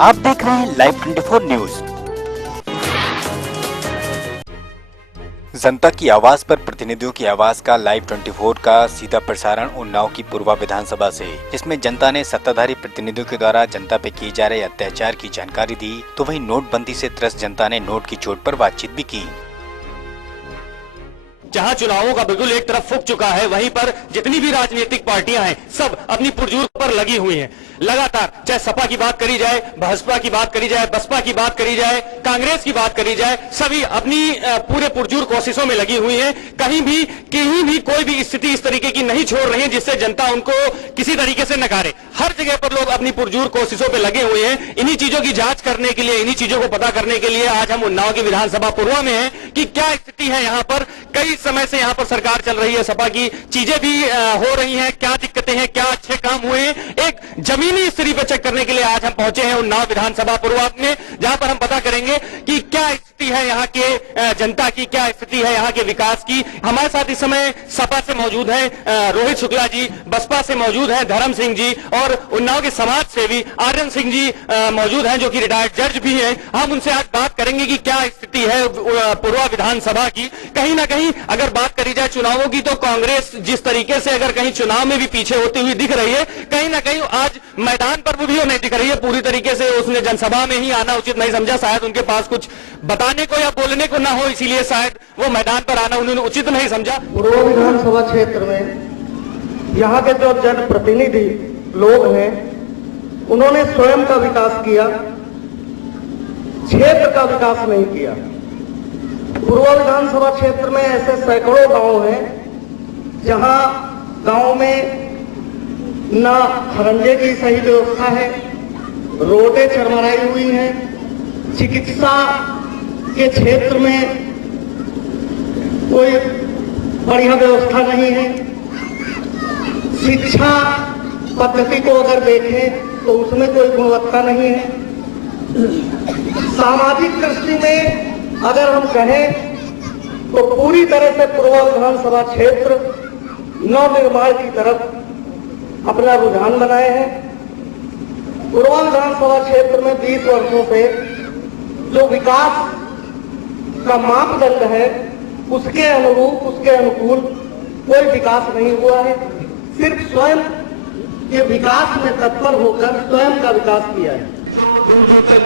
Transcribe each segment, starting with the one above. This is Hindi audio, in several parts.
आप देख रहे हैं लाइव 24 न्यूज। जनता की आवाज पर प्रतिनिधियों की आवाज का लाइव 24 का सीधा प्रसारण उन्नाव की पूर्वा विधानसभा से, जिसमें जनता ने सत्ताधारी प्रतिनिधियों के द्वारा जनता पे किए जा रहे अत्याचार की जानकारी दी, तो वहीं नोटबंदी से त्रस्त जनता ने नोट की चोट पर बातचीत भी की। जहां चुनावों का बिगुल एक तरफ फूंक चुका है, वहीं पर जितनी भी राजनीतिक पार्टियां हैं सब अपनी पुरजोर पर लगी हुई हैं। लगातार चाहे सपा की बात करी जाए, भाजपा की बात करी जाए, बसपा की बात करी जाए, कांग्रेस की बात करी जाए, सभी अपनी पूरे पुरजोर कोशिशों में लगी हुई हैं। कहीं भी कोई भी स्थिति इस तरीके की नहीं छोड़ रही है जिससे जनता उनको किसी तरीके से नकारे। हर जगह पर लोग अपनी पुरजोर कोशिशों पे लगे हुए हैं। इन्हीं चीजों की जांच करने के लिए, इन्हीं चीजों को पता करने के लिए आज हम उन्नाव की विधानसभा पूर्वा में हैं कि क्या स्थिति है यहाँ पर। कई समय से यहाँ पर सरकार चल रही है, सपा की चीजें भी हो रही हैं, क्या दिक्कतें हैं, क्या अच्छे काम हुए हैं, एक जमीनी स्थिति पर चेक करने के लिए आज हम पहुंचे हैं उन्नाव विधानसभा पूर्वा में, जहां पर हम पता करेंगे कि क्या स्थिति है यहाँ के जनता की, क्या स्थिति है यहाँ के विकास की। हमारे साथ इस समय सपा से मौजूद है रोहित शुक्ला जी, बसपा से मौजूद है धर्म सिंह जी और उन्नाव के समाज सेवी आर्यन सिंह जी मौजूद हैं, जो कि रिटायर्ड जज भी हैं। हम उनसे आज बात करेंगे कि क्या स्थिति है पूर्वा विधानसभा की। कहीं ना कहीं अगर बात करी जाए चुनावों की, तो कांग्रेस जिस तरीके से अगर कहीं चुनाव में भी पीछे होती हुई दिख रही है, कहीं ना कहीं आज मैदान पर भी नहीं दिख रही है पूरी तरीके से। उसने जनसभा में ही आना उचित नहीं समझा, शायद उनके पास कुछ बताने को या बोलने को ना हो, इसीलिए शायद वो मैदान पर आना उन्होंने उचित नहीं समझा। पूर्व विधानसभा क्षेत्र में यहाँ के जो जनप्रतिनिधि लोग हैं, उन्होंने स्वयं का विकास किया, क्षेत्र का विकास नहीं किया। पूर्व विधानसभा क्षेत्र में ऐसे सैकड़ों गांव हैं जहां गांव में न खरंजे की सही व्यवस्था है, रोडें चरमराई हुई हैं, चिकित्सा के क्षेत्र में कोई बढ़िया व्यवस्था नहीं है, शिक्षा पद्धति को अगर देखें तो उसमें कोई गुणवत्ता नहीं है। सामाजिक दृष्टि में अगर हम कहें तो पूरी तरह से पूर्व विधानसभा क्षेत्र नवनिर्माण की तरफ अपना रुझान बनाए हैं। पूर्व विधानसभा क्षेत्र में 20 वर्षों से जो विकास का मापदंड है, उसके अनुरूप, उसके अनुकूल कोई विकास नहीं हुआ है। सिर्फ स्वयं ये विकास में तत्पर होकर स्वयं का विकास किया है। तो दूर दूर तक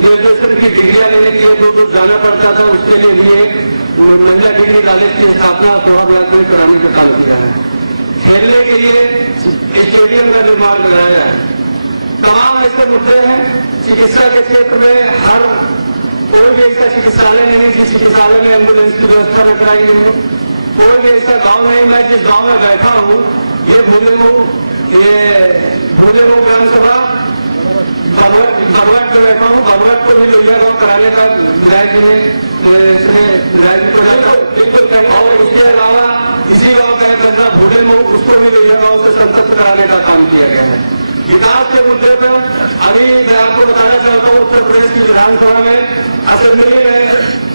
ग्रेजुएशन की डिग्रियां लेने के लिए दूर दूर जाना पड़ता था, उसके लिए भी एक महिला डिग्री कॉलेज की स्थापना सोहागलाल में कराने का काम किया है। खेलने के लिए स्टेडियम का निर्माण कराया है। तमाम ऐसे मुद्दे हैं। चिकित्सा के क्षेत्र में हर कोई भी ऐसा चिकित्सालय नहीं जिस चिकित्सालय में एम्बुलेंस की व्यवस्था न कराई गई हो। कोई भी ऐसा गांव नहीं। मैं जिस गांव में बैठा हूँ, ये भूलेमू ग्राम सभा बरवट पे बैठा हूँ। बरवट को भी लोहिया गांव कराने का विधायक जी ने बिल्कुल। और इसके अलावा इसी गांव का एक बंदा भूलेमू, उसको भी लोहिया गांव से संतप्त कराने का काम किया गया है। विकास के मुद्दे पर अभी मैं आपको बताना चाहता हूँ, उत्तर प्रदेश की विधानसभा में असेंबली में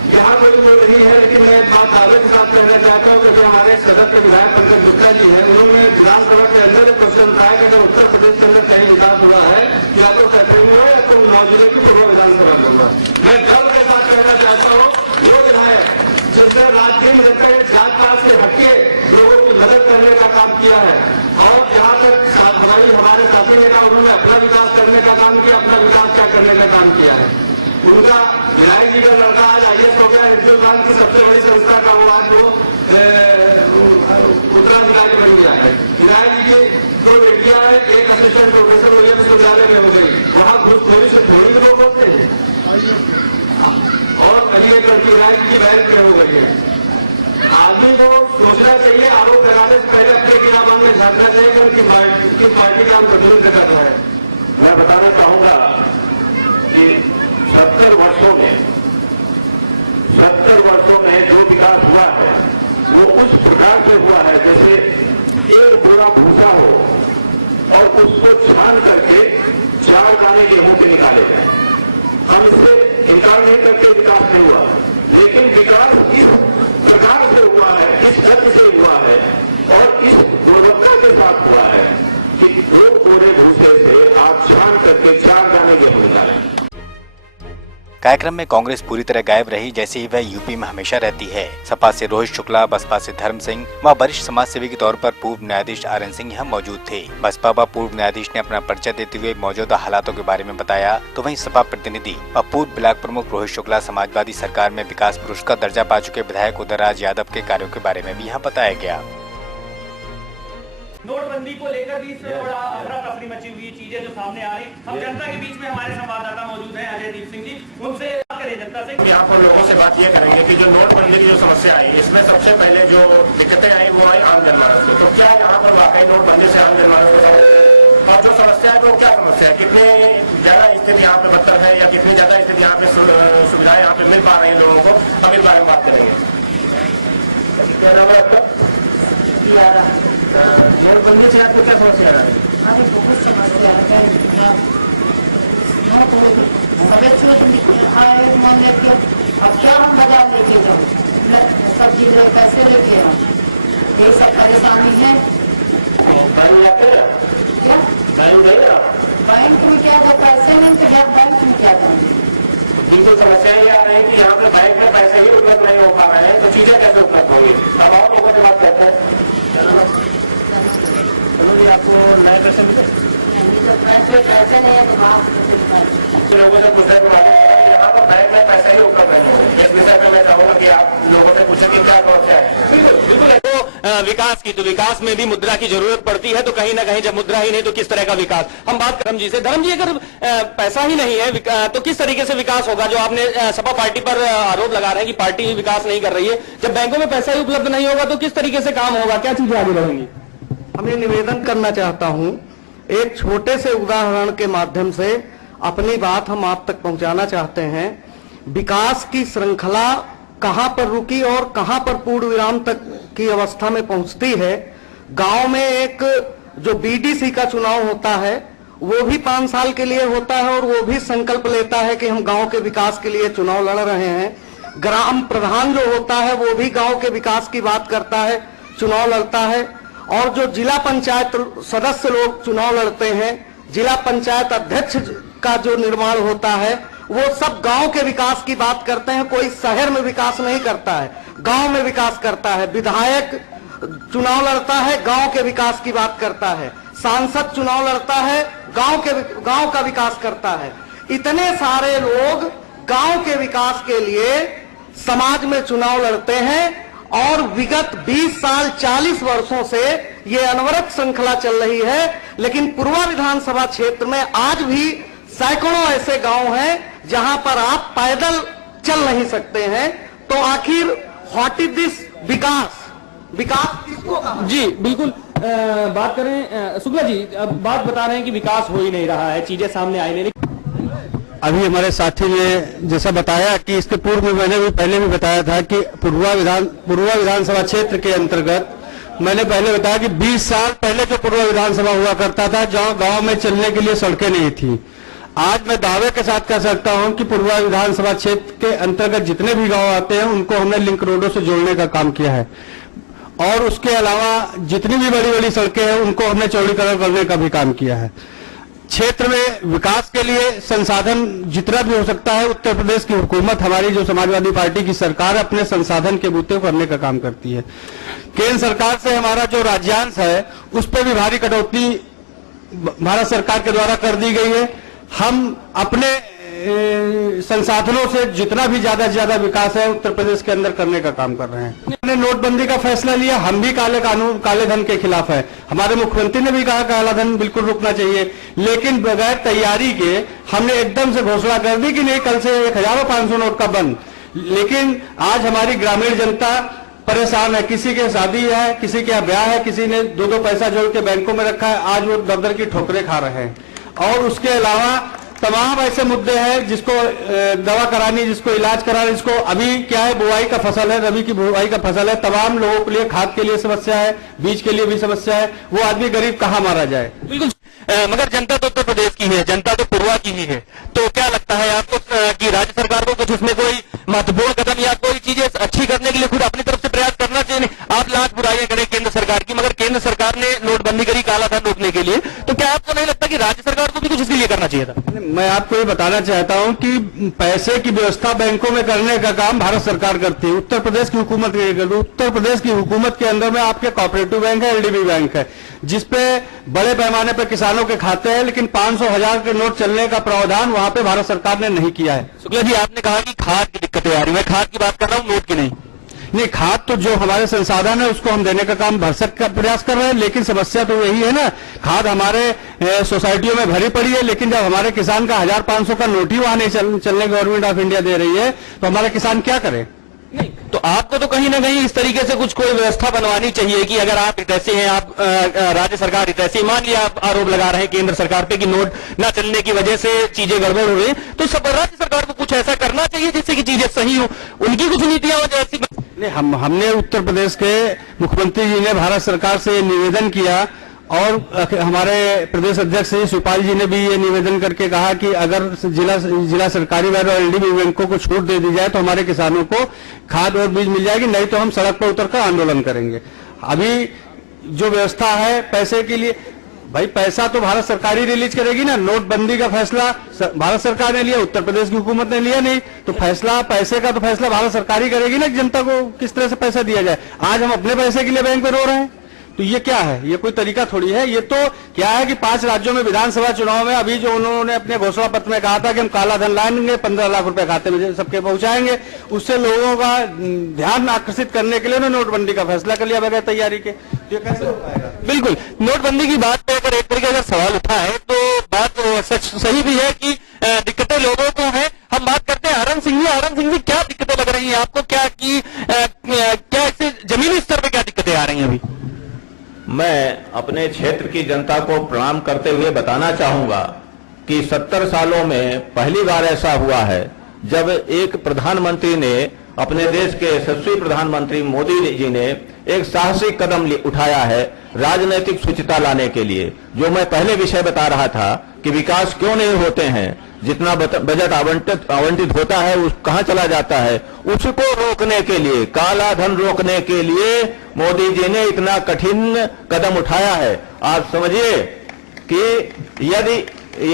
यहाँ कोई वो नहीं है, लेकिन मैं एक बात दावे के साथ कहना चाहता हूँ, क्योंकि हमारे सदर के विधायक पंकज गुप्ता जी हैं, उन्होंने विधानसभा के अंदर एक क्वेश्चन उठाया कि अगर उत्तर प्रदेश के अंदर कहीं विकास हुआ है, या तो सैफे में हुआ या तो उन्नाव जिले की पूर्व विधानसभा में हुआ। मैं गर्व के साथ कहना चाहता हूँ, वो विधायक जिसने रात दिन जनता के जात पात से हटके लोगों की मदद करने का काम किया है, और जहाँ तक हमारे साथी ने कहा, उन्होंने अपना विकास करने का काम किया, अपना विकास क्या करने का काम किया है। उनका विधायक जी का लड़का आज IAS हो गया, हिंदुस्तान की सबसे बड़ी संस्था का वो आज वो उत्तराधिकारी बन गया है। विधायक जी की 2 बेटियां हैं, एक असिस्टेंट प्रोफेसर लोहिया विश्वविद्यालय में हो गई, वहाँ घूसखोरी से थोड़ी लोग होते हैं। और अभी एक लड़की विधायक जी की बहन पे हो गई है। आदमी को सोचना चाहिए, आरोप लगाने से पहले अपने गिराबान में झांकना चाहिए कि हम किस पार्टी का हम प्रतिनिधित्व कर रहे हैं। मैं बताना चाहूंगा कि 70 वर्षों में जो विकास हुआ है वो उस प्रकार से हुआ है जैसे एक बोरा भूसा हो और उसको छान करके 4 दाने गेहूं के निकाले जाए। हम इससे इनकार नहीं करते विकास नहीं हुआ, लेकिन विकास किस प्रकार से हुआ है, किस गति से हुआ है और किस गुणवत्ता के साथ हुआ है कि 2 बोरे भूसे से आप छान करके 4 दाने गेहूं निकालें। कार्यक्रम में कांग्रेस पूरी तरह गायब रही, जैसे ही वह यूपी में हमेशा रहती है। सपा से रोहित शुक्ला, बसपा से धर्म सिंह व वरिष्ठ समाज सेवी के तौर पर पूर्व न्यायाधीश RN सिंह यहाँ मौजूद थे। बसपा व पूर्व न्यायाधीश ने अपना परिचय देते हुए मौजूदा हालातों के बारे में बताया, तो वहीं सपा प्रतिनिधि व पूर्व ब्लॉक प्रमुख रोहित शुक्ला समाजवादी सरकार में विकास पुरुष का दर्जा पा चुके विधायक उदयराज यादव के कार्यों के बारे में भी यहाँ बताया गया। नोटबंदी को लेकर भी इससे बड़ा अफरा तफरी मची हुई चीजें जो सामने आ रही, हम जनता के बीच में हमारे संवाददाता मौजूद हैं अजयदीप सिंह जी, उनसे बात करें जनता से। हम यहाँ पर लोगों से बात ये करेंगे कि जो नोटबंदी की जो समस्या आई, इसमें सबसे पहले जो दिक्कतें आई वो आई आम जनमानस को। तो क्या यहाँ पर वाकई नोटबंदी से आम जनमानस को समस्या है, और जो समस्या है तो क्या समस्या है, कितनी ज्यादा स्थिति यहाँ पे बदतर है या कितनी ज्यादा स्थिति यहाँ पे सुविधाएं यहाँ पे मिल पा रही है लोगों को, हम इस बारे में बात करेंगे। क्या नाम है आपका? नोटबंदी से आपको क्या समस्या है? अरे बहुत समस्या है, नोट सभी चीज आए मन लेके, अब क्या हम बाजार लेके जाऊँ, सब्जी ले कैसे लेके आऊँ, यही सब परेशानी है। बैंक जाते हैं आप? क्या बैंक गए आप? बैंक में क्या, जब पैसे नहीं तो बैंक में क्या जाएंगे। बिल्कुल समस्या ये आ रही है कि यहाँ पे बैंक में पैसे ही उपलब्ध नहीं हो पा रहे हैं, तो चीजें कैसे उपलब्ध होंगी। हम और लोगों से बात करते हैं। क्या नाम है? चलो जी, आपको नए पैसे मिले? जब बैंक के पैसे नहीं है तो वहाँ से पैसे निकालें। लोगों से पूछने पर मालूम चला कि यहाँ पर बैंक में पैसे ही उपलब्ध नहीं है। इस विषय पे मैं चाहूंगा कि आप लोगों से पूछें कि क्या समस्या है। बिल्कुल बिल्कुल। तो विकास की, तो विकास में भी मुद्रा की जरूरत पड़ती है, तो कहीं ना कहीं जब मुद्रा ही नहीं तो किस तरह का विकास। हम बात धर्म जी से। धर्म जी, अगर पैसा ही नहीं है तो किस तरीके से विकास होगा? जो आपने सपा पार्टी पर आरोप लगा रहे हैं कि पार्टी ही विकास नहीं कर रही है, जब बैंकों में पैसा ही उपलब्ध नहीं होगा तो किस तरीके से काम होगा, क्या चीजें आगे बढ़ेंगी? हम ये निवेदन करना चाहता हूं, एक छोटे से उदाहरण के माध्यम से अपनी बात हम आप तक पहुंचाना चाहते हैं। विकास की श्रृंखला कहां पर रुकी और कहां पर पूर्ण विराम तक की अवस्था में पहुंचती है। गांव में एक जो BDC का चुनाव होता है वो भी 5 साल के लिए होता है और वो भी संकल्प लेता है कि हम गांव के विकास के लिए चुनाव लड़ रहे हैं। ग्राम प्रधान जो होता है वो भी गांव के विकास की बात करता है, चुनाव लड़ता है। और जो जिला पंचायत सदस्य लोग चुनाव लड़ते हैं, जिला पंचायत अध्यक्ष का जो निर्माण होता है, वो सब गांव के विकास की बात करते हैं। कोई शहर में विकास नहीं करता है, गांव में विकास करता है। विधायक चुनाव लड़ता है, गांव के विकास की बात करता है। सांसद चुनाव लड़ता है, गांव का विकास करता है। इतने सारे लोग गांव के विकास के लिए समाज में चुनाव लड़ते हैं और विगत 20 साल 40 वर्षों से ये अनवरत श्रृंखला चल रही है। लेकिन पूर्वा विधानसभा क्षेत्र में आज भी सैकड़ों ऐसे गांव हैं जहां पर आप पैदल चल नहीं सकते हैं। तो आखिर व्हाट इज दिस विकास? विकास किसको कहा? जी बिल्कुल। बात करें शुक्ला जी, अब बात बता रहे हैं कि विकास हो ही नहीं रहा है, चीजें सामने आई नहीं। अभी हमारे साथी ने जैसा बताया कि इसके पूर्व में मैंने भी पहले भी बताया था कि पूर्वा विधानसभा क्षेत्र के अंतर्गत मैंने पहले बताया कि 20 साल पहले जो पूर्वा विधानसभा हुआ करता था, जहां गांव में चलने के लिए सड़कें नहीं थी। आज मैं दावे के साथ कह सकता हूं कि पूर्वा विधानसभा क्षेत्र के अंतर्गत जितने भी गांव आते हैं उनको हमने लिंक रोडों से जोड़ने का काम किया है, और उसके अलावा जितनी भी बड़ी बड़ी सड़कें हैं उनको हमने चौड़ीकरण करने का भी काम किया है। क्षेत्र में विकास के लिए संसाधन जितना भी हो सकता है, उत्तर प्रदेश की हुकूमत, हमारी जो समाजवादी पार्टी की सरकार अपने संसाधन के बूते करने का काम करती है। केंद्र सरकार से हमारा जो राज्यांश है उस पर भी भारी कटौती भारत सरकार के द्वारा कर दी गई है। हम अपने संसाधनों से जितना भी ज्यादा से ज्यादा विकास है उत्तर प्रदेश के अंदर करने का काम कर रहे हैं। हमने नोटबंदी का फैसला लिया, हम भी काले धन के खिलाफ है। हमारे मुख्यमंत्री ने भी कहा काला धन बिल्कुल रुकना चाहिए, लेकिन बगैर तैयारी के हमने एकदम से घोषणा कर दी कि नहीं, कल से 1500 नोट का बंद। लेकिन आज हमारी ग्रामीण जनता परेशान है। किसी के शादी है, किसी के ब्याह है, किसी ने 2-2 पैसा जोड़ के बैंकों में रखा है, आज वो दर की ठोकरें खा रहे हैं। और उसके अलावा तमाम ऐसे मुद्दे हैं जिसको दवा करानी, जिसको इलाज कराना, जिसको अभी क्या है बुआई का फसल है, रबी की बुआई का फसल है, तमाम लोगों के लिए खाद के लिए समस्या है, बीज के लिए भी समस्या है। वो आदमी गरीब कहाँ मारा जाए? बिल्कुल। मगर जनता तो उत्तर प्रदेश की है, जनता तो पूर्वा की ही है। तो क्या लगता है आपको कि राज्य सरकार को कुछ उसमें कोई महत्वपूर्ण कदम या कोई चीजें अच्छी करने के लिए खुद अपनी तरफ से प्रयास करना चाहिए? आप लाख बुराइयां करें केंद्र सरकार की, मगर केंद्र सरकार ने नोटबंदी करी काला धन रोकने के लिए, तो क्या आपको नहीं लगता कि राज्य सरकार को भी कुछ इसके लिए करना चाहिए था? मैं आपको ये बताना चाहता हूं कि पैसे की व्यवस्था बैंकों में करने का काम भारत सरकार करती है, उत्तर प्रदेश की हुकूमत नहीं करती। उत्तर प्रदेश की हुकूमत के अंदर में आपके कोऑपरेटिव बैंक है, एलडीबी बैंक है, जिसपे बड़े पैमाने पर किसानों के खाते हैं, लेकिन 500,000 के नोट चलने का प्रावधान वहां पे भारत सरकार ने नहीं किया है। शुक्ला जी, आपने कहा कि खाद की दिक्कतें आ रही, मैं खाद की बात कर रहा हूँ, नोट की नहीं। नहीं, खाद तो जो हमारे संसाधन है उसको हम देने का काम भरसक का प्रयास कर रहे हैं, लेकिन समस्या तो यही है ना, खाद हमारे सोसाइटियों में भरी पड़ी है, लेकिन जब हमारे किसान का 1500 का नोट ही वहां नहीं चलने गवर्नमेंट ऑफ इंडिया दे रही है, तो हमारे किसान क्या करें? नहीं, तो आपको तो कहीं ना कहीं इस तरीके से कुछ कोई व्यवस्था बनवानी चाहिए कि अगर आप हितैषी हैं, आप राज्य सरकार हितैषी, मान लिया आप आरोप लगा रहे हैं केंद्र सरकार पे कि नोट न चलने की वजह से चीजें गड़बड़ हो रही, तो सब राज्य सरकार को कुछ ऐसा करना चाहिए जिससे कि चीजें सही हो, उनकी कुछ नीतियां हो जैसी। हमने उत्तर प्रदेश के मुख्यमंत्री जी ने भारत सरकार से ये निवेदन किया, और हमारे प्रदेश अध्यक्ष शिवपाल जी ने भी ये निवेदन करके कहा कि अगर जिला सरकारी बैंक और एलडीबी बैंकों को छूट दे दी जाए तो हमारे किसानों को खाद और बीज मिल जाएगी, नहीं तो हम सड़क पर उतरकर आंदोलन करेंगे। अभी जो व्यवस्था है पैसे के लिए, भाई पैसा तो भारत सरकार ही रिलीज करेगी ना। नोटबंदी का फैसला भारत सरकार ने लिया, उत्तर प्रदेश की हुकूमत ने लिया नहीं, तो फैसला पैसे का तो फैसला भारत सरकार ही करेगी ना, जनता को किस तरह से पैसा दिया जाए। आज हम अपने पैसे के लिए बैंक में रो रहे हैं, तो ये क्या है? ये कोई तरीका थोड़ी है। ये तो क्या है कि 5 राज्यों में विधानसभा चुनाव में अभी जो उन्होंने अपने घोषणा पत्र में कहा था कि हम काला धन लाएंगे, 15 लाख रुपए खाते में सबके पहुंचाएंगे, उससे लोगों का ध्यान आकर्षित करने के लिए उन्होंने नोटबंदी का फैसला कर लिया बगैर तैयारी के। तो ये कैसे हो पाएगा? बिल्कुल, नोटबंदी की बात पे अगर एक तरीके अगर सवाल उठा है तो बात सही भी है कि दिक्कतें लोगों को है। हम बात करते हैं हरन सिंह जी, क्या दिक्कतें लग रही है आपको? क्या इससे जमीनी स्तर पे क्या दिक्कतें आ रही हैं अभी? मैं अपने क्षेत्र की जनता को प्रणाम करते हुए बताना चाहूंगा कि 70 सालों में पहली बार ऐसा हुआ है जब एक प्रधानमंत्री ने, अपने देश के यशस्वी प्रधानमंत्री मोदी जी ने एक साहसिक कदम उठाया है राजनीतिक शुचिता लाने के लिए। जो मैं पहले विषय बता रहा था कि विकास क्यों नहीं होते हैं, जितना बजट आवंटित होता है उस कहां चला जाता है, उसको रोकने के लिए, काला धन रोकने के लिए मोदी जी ने इतना कठिन कदम उठाया है। आप समझिए कि यदि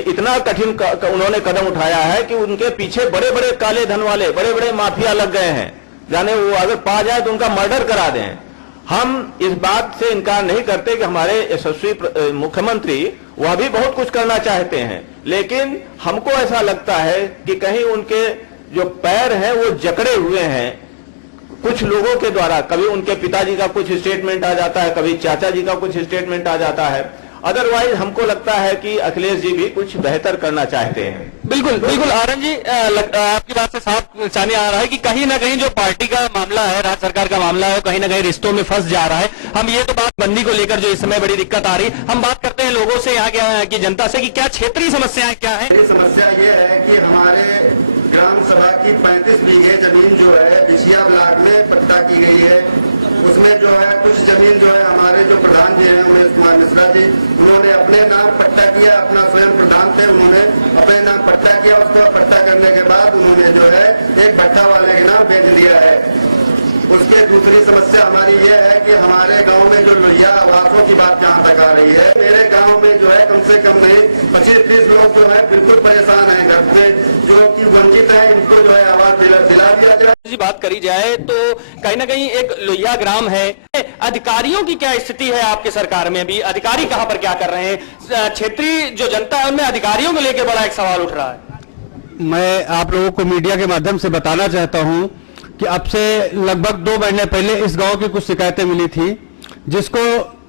इतना कठिन उन्होंने कदम उठाया है कि उनके पीछे बड़े बड़े काले धन वाले बड़े बड़े माफिया लग गए हैं, जाने वो अगर पा जाए तो उनका मर्डर करा दें। हम इस बात से इनकार नहीं करते कि हमारे यशस्वी मुख्यमंत्री वह भी बहुत कुछ करना चाहते हैं, लेकिन हमको ऐसा लगता है कि कहीं उनके जो पैर हैं वो जकड़े हुए हैं कुछ लोगों के द्वारा। कभी उनके पिताजी का कुछ स्टेटमेंट आ जाता है, कभी चाचा जी का कुछ स्टेटमेंट आ जाता है। अदरवाइज हमको लगता है कि अखिलेश जी भी कुछ बेहतर करना चाहते हैं। बिल्कुल आनंद जी, आपकी बात से साफ सामने आ रहा है कि कहीं ना कहीं जो पार्टी का मामला है, राज्य सरकार का मामला है, कहीं ना कहीं रिश्तों में फंस जा रहा है। हम ये तो बात बंदी को लेकर जो इस समय बड़ी दिक्कत आ रही, हम बात करते हैं लोगों से, यहाँ की जनता से कि क्या क्षेत्रीय समस्याएं क्या है। मेरी समस्या ये है कि हमारे ग्राम सभा की 35 बीघे जमीन जो है बिछिया ब्लॉक में पट्टा की गई है। उसमें जो है कुछ जमीन जो है हमारे जो प्रधान जी हैं उमेश कुमार मिश्रा जी, उन्होंने अपने नाम पट्टा किया, अपना स्वयं प्रधान थे, उन्होंने अपने नाम पट्टा किया। उसको पट्टा करने के बाद उन्होंने जो है एक भट्टा वाले के नाम बेच दिया है। उसके दूसरी समस्या हमारी ये है कि हमारे गांव में जो लोहिया आवासों की बात जहां तक आ रही है, मेरे गांव में जो है कम से कम नहीं 25-30 लोग जो है बिल्कुल परेशान हैं घर से, जो कि वंचित हैं, इनको जो है आवास दिला दिया जाए। बात करी जाए तो कहीं ना कहीं एक लोहिया ग्राम है। अधिकारियों की क्या स्थिति है आपके सरकार में? अभी अधिकारी कहां पर क्या कर रहे हैं? क्षेत्रीय जो जनता है उनमें अधिकारियों को लेकर बड़ा एक सवाल उठ रहा है। मैं आप लोगों को मीडिया के माध्यम से बताना चाहता हूं कि अब से लगभग 2 महीने पहले इस गांव की कुछ शिकायतें मिली थी, जिसको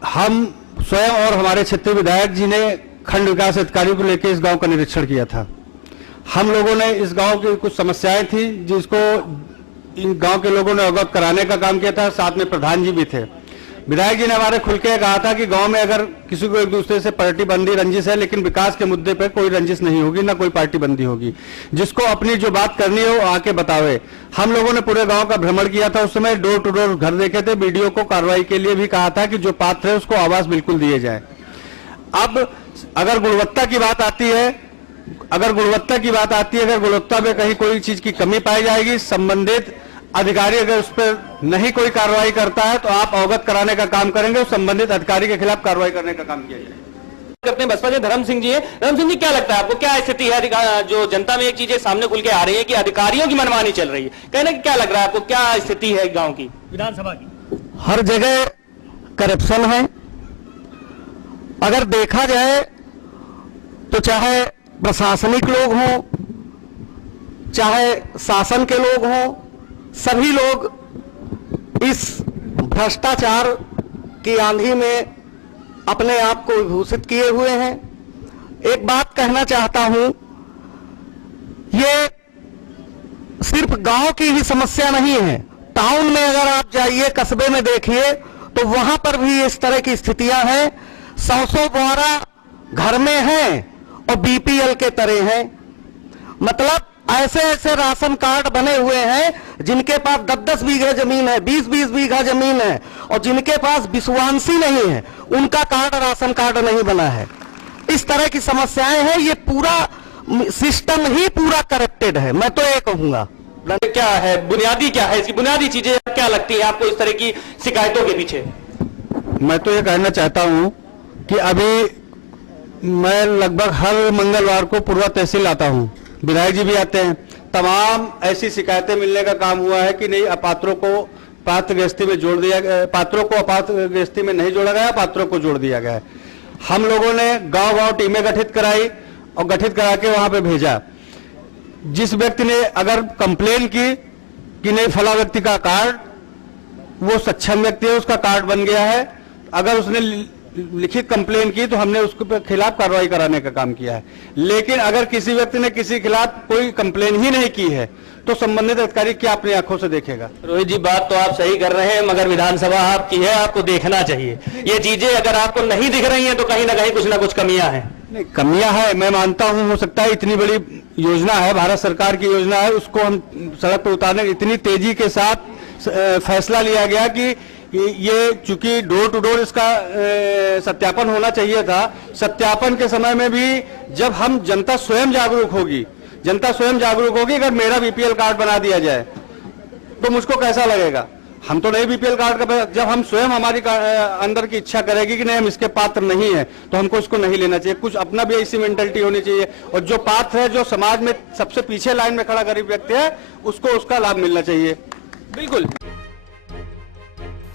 हम स्वयं और हमारे क्षेत्रीय विधायक जी ने खंड विकास अधिकारी को लेकर इस गांव का निरीक्षण किया था। हम लोगों ने इस गांव की कुछ समस्याएं थी जिसको इन गांव के लोगों ने अवगत कराने का काम किया था, साथ में प्रधान जी भी थे। विधायक जी ने हमारे खुल के कहा था कि गांव में अगर किसी को एक दूसरे से पार्टी बंदी रंजिश है, लेकिन विकास के मुद्दे पर कोई रंजिश नहीं होगी, ना कोई पार्टी बंदी होगी। जिसको अपनी जो बात करनी है वो आके बतावे। हम लोगों ने पूरे गांव का भ्रमण किया था, उस समय डोर टू डोर घर देखे थे, बीडीओ को कार्रवाई के लिए भी कहा था कि जो पात्र है उसको आवास बिल्कुल दिए जाए। अब अगर गुणवत्ता की बात आती है, अगर गुणवत्ता में कहीं कोई चीज की कमी पाई जाएगी, संबंधित अधिकारी अगर उस पर नहीं कोई कार्रवाई करता है तो आप अवगत कराने का काम करेंगे, उस संबंधित अधिकारी के खिलाफ कार्रवाई करने का काम किया जाएगा। करते हैं बसपा के धर्म सिंह जी है। धर्म सिंह जी, क्या लगता है आपको, क्या स्थिति है? जो जनता में एक चीजें सामने खुल के आ रही है कि अधिकारियों की मनमानी चल रही है, कहने क्या लग रहा है आपको, क्या स्थिति है गांव की, विधानसभा की? हर जगह करप्शन है। अगर देखा जाए तो चाहे प्रशासनिक लोग हों, चाहे शासन के लोग हों, सभी लोग इस भ्रष्टाचार की आंधी में अपने आप को विभूषित किए हुए हैं। एक बात कहना चाहता हूं, ये सिर्फ गांव की ही समस्या नहीं है। टाउन में अगर आप जाइए, कस्बे में देखिए, तो वहां पर भी इस तरह की स्थितियां हैं। 100 द्वारा घर में हैं और बीपीएल के तरह हैं। मतलब ऐसे ऐसे राशन कार्ड बने हुए हैं जिनके पास 10-10 बीघे जमीन है, 20-20 बीघा जमीन है, और जिनके पास विश्वासी नहीं है, उनका कार्ड राशन कार्ड नहीं बना है। इस तरह की समस्याएं हैं। ये पूरा सिस्टम ही पूरा करप्टेड है, मैं तो ये कहूंगा। क्या है बुनियादी, क्या है इसकी बुनियादी चीजें, क्या लगती है आपको इस तरह की शिकायतों के पीछे? मैं तो ये कहना चाहता हूं कि अभी मैं लगभग हर मंगलवार को पूर्वा तहसील आता हूं, विधायक जी भी आते हैं। तमाम ऐसी शिकायतें मिलने का काम हुआ है कि नहीं, अपात्रों को पात्र गृहस्थी में जोड़ दिया गया, पात्रों को अपात्र गृहस्थी में नहीं जोड़ा गया, पात्रों को जोड़ दिया गया। हम लोगों ने गांव-गांव टीमें गठित कराई और गठित करा के वहां पे भेजा। जिस व्यक्ति ने अगर कंप्लेन की कि नहीं फला व्यक्ति का कार्ड, वो सक्षम व्यक्ति है, उसका कार्ड बन गया है, अगर उसने लिखित कंप्लेन की तो हमने उसके खिलाफ कार्रवाई कराने का काम किया है। लेकिन अगर किसी व्यक्ति ने किसी खिलाफ कोई कंप्लेन ही नहीं की है तो संबंधित अधिकारी क्या अपनी आंखों से देखेगा? रोहित जी, बात तो आप सही कर रहे हैं, मगर विधानसभा आपकी है, आपको देखना चाहिए। ये चीजें अगर आपको नहीं दिख रही हैं तो कहीं ना कहीं कुछ ना कुछ कमियां हैं। नहीं, कमियां है, मैं मानता हूं। हो सकता है इतनी बड़ी योजना है, भारत सरकार की योजना है, उसको हम सड़क पर उतारने इतनी तेजी के साथ फैसला लिया गया कि ये चूंकि डोर टू डोर इसका सत्यापन होना चाहिए था। सत्यापन के समय में भी जब हम जनता स्वयं जागरूक होगी, अगर मेरा बीपीएल कार्ड बना दिया जाए तो मुझको कैसा लगेगा? हम तो नहीं बीपीएल कार्ड का, जब हम स्वयं हमारी अंदर की इच्छा करेगी कि नहीं हम इसके पात्र नहीं है तो हमको इसको नहीं लेना चाहिए। कुछ अपना भी ऐसी मेंटलिटी होनी चाहिए, और जो पात्र है, जो समाज में सबसे पीछे लाइन में खड़ा गरीब व्यक्ति है, उसको उसका लाभ मिलना चाहिए। बिल्कुल।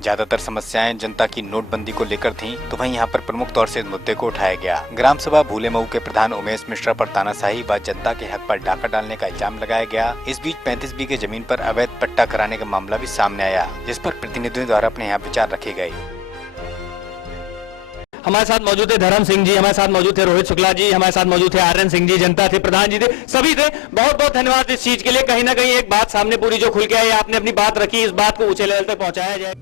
ज्यादातर समस्याएं जनता की नोटबंदी को लेकर थीं, तो वहीं यहां पर प्रमुख तौर से इस मुद्दे को उठाया गया। ग्राम सभा भूलेमऊ के प्रधान उमेश मिश्रा पर तानाशाही व जनता के हक पर डाका डालने का इल्जाम लगाया गया। इस बीच 35 बीघे जमीन पर अवैध पट्टा कराने का मामला भी सामने आया, जिस पर प्रतिनिधियों द्वारा अपने यहाँ विचार रखे गए। हमारे साथ मौजूद थे धर्म सिंह जी, हमारे साथ मौजूद थे रोहित शुक्ला जी, हमारे साथ मौजूद थे आर्यन सिंह जी, जनता थे, प्रधान जी थे, सभी थे। बहुत बहुत धन्यवाद इस चीज के लिए। कहीं ना कहीं एक बात सामने पूरी जो खुल के आई, आपने अपनी बात रखी, इस बात को ऊंचे लेवल तक पहुंचाया जाए।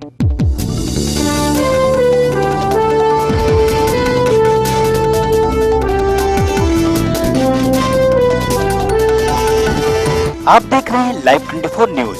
आप देख रहे हैं लाइव 24 न्यूज।